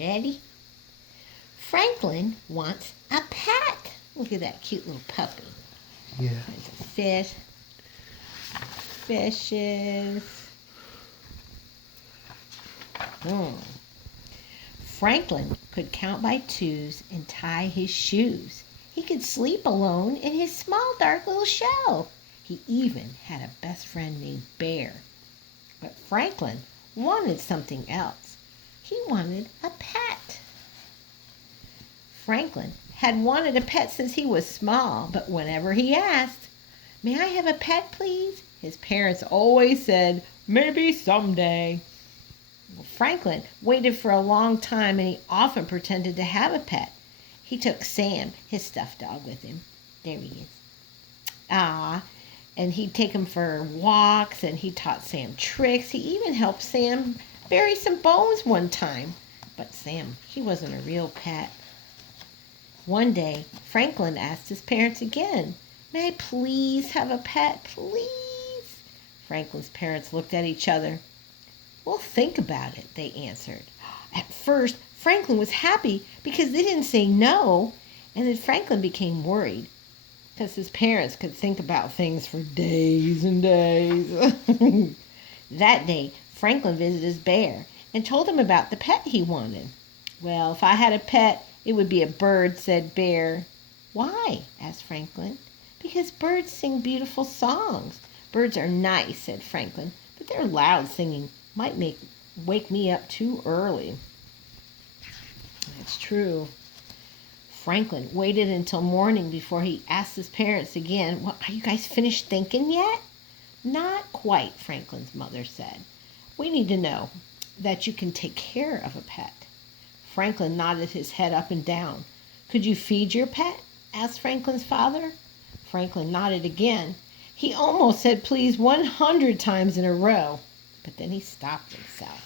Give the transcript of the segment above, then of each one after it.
Ready? Franklin wants a pet. Look at that cute little puppy. Yeah. There's a fish. Fishes. Hmm. Franklin could count by twos and tie his shoes. He could sleep alone in his small dark little shell. He even had a best friend named Bear. But Franklin wanted something else. He wanted a pet. Franklin had wanted a pet since he was small, but whenever he asked, "May I have a pet, please?" his parents always said, "Maybe someday." Well, Franklin waited for a long time and he often pretended to have a pet. He took Sam, his stuffed dog, with him. There he is. Ah, and he'd take him for walks and he taught Sam tricks. He even helped Sam bury some bones one time. But Sam, he wasn't a real pet. One day, Franklin asked his parents again, "May I please have a pet, please?" Franklin's parents looked at each other. "We'll think about it," they answered. At first, Franklin was happy because they didn't say no, and then Franklin became worried because his parents could think about things for days and days. That day, Franklin visited his bear and told him about the pet he wanted. "Well, if I had a pet, it would be a bird," said Bear. "Why?" asked Franklin. "Because birds sing beautiful songs." "Birds are nice," said Franklin, "but their loud singing might wake me up too early." That's true. Franklin waited until morning before he asked his parents again, "Well, are you guys finished thinking yet?" "Not quite," Franklin's mother said. "We need to know that you can take care of a pet." Franklin nodded his head up and down. "Could you feed your pet?" asked Franklin's father. Franklin nodded again. He almost said please 100 times in a row, but then he stopped himself.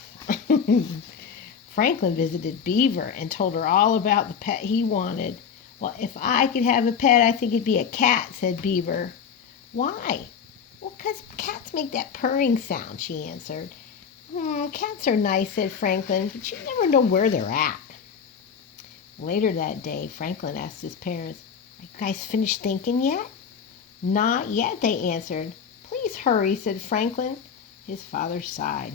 Franklin visited Beaver and told her all about the pet he wanted. "Well, if I could have a pet, I think it'd be a cat," said Beaver. "Why?" "Well, 'cause cats make that purring sound," she answered. "Cats are nice," said Franklin, "but you never know where they're at." Later that day, Franklin asked his parents, "Are you guys finished thinking yet?" "Not yet," they answered. "Please hurry," said Franklin. His father sighed.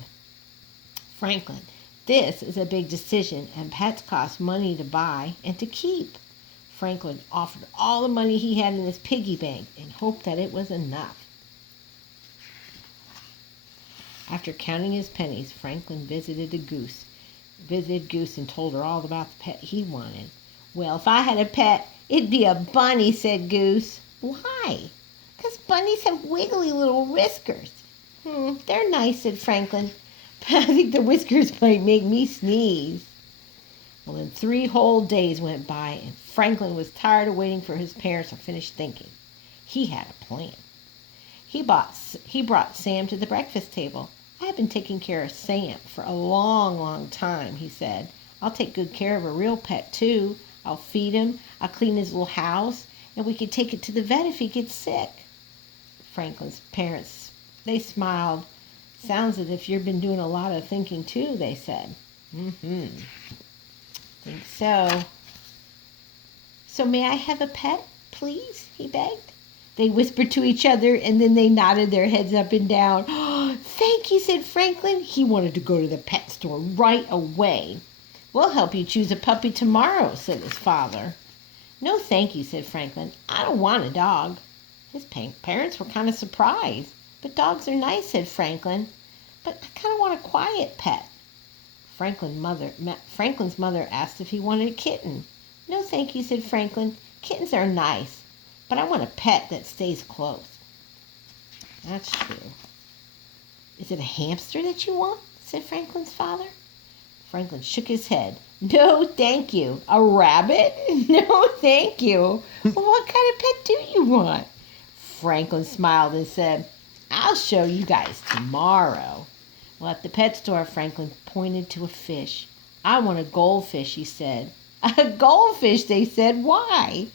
"Franklin, this is a big decision, and pets cost money to buy and to keep." Franklin offered all the money he had in his piggy bank and hoped that it was enough. After counting his pennies, Franklin visited Goose and told her all about the pet he wanted. "Well, if I had a pet, it'd be a bunny," said Goose. "Why?" "'Cause bunnies have wiggly little whiskers." "They're nice," said Franklin, "but I think the whiskers might make me sneeze." Well, then 3 whole days went by, and Franklin was tired of waiting for his parents to finish thinking. He had a plan. He brought Sam to the breakfast table. "I've been taking care of Sam for a long, long time," he said. "I'll take good care of a real pet, too. I'll feed him, I'll clean his little house, and we could take it to the vet if he gets sick." Franklin's parents, they smiled. "Sounds as if you've been doing a lot of thinking, too," they said. "Think so." "So may I have a pet, please?" he begged. They whispered to each other and then they nodded their heads up and down. "Thank you," said Franklin. He wanted to go to the pet store right away. "We'll help you choose a puppy tomorrow," said his father. "No, thank you," said Franklin. "I don't want a dog." His parents were kind of surprised. "But dogs are nice," said Franklin. "But I kind of want a quiet pet." Franklin's mother asked if he wanted a kitten. "No, thank you," said Franklin. "Kittens are nice, but I want a pet that stays close." That's true. "Is it a hamster that you want?" said Franklin's father. Franklin shook his head. "No, thank you." "A rabbit?" "No, thank you." "Well, what kind of pet do you want?" Franklin smiled and said, "I'll show you guys tomorrow." Well, at the pet store, Franklin pointed to a fish. "I want a goldfish," he said. "A goldfish," they said. "Why?"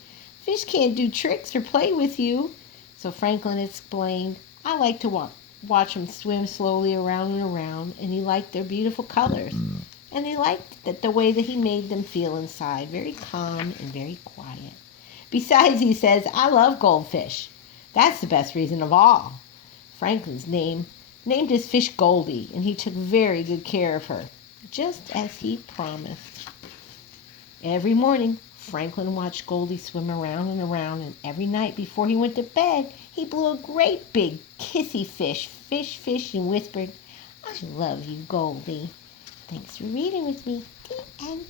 "Fish can't do tricks or play with you." So Franklin explained, "I like to watch them swim slowly around and around, and he liked their beautiful colors. and they liked the way that he made them feel inside, very calm and very quiet. Besides, he says, I love goldfish. That's the best reason of all. Franklin's named his fish Goldie, and he took very good care of her, just as he promised. Every morning, Franklin watched Goldie swim around and around, and every night before he went to bed, he blew a great big kissy fish, and whispered, I love you, Goldie. Thanks for reading with me. The end.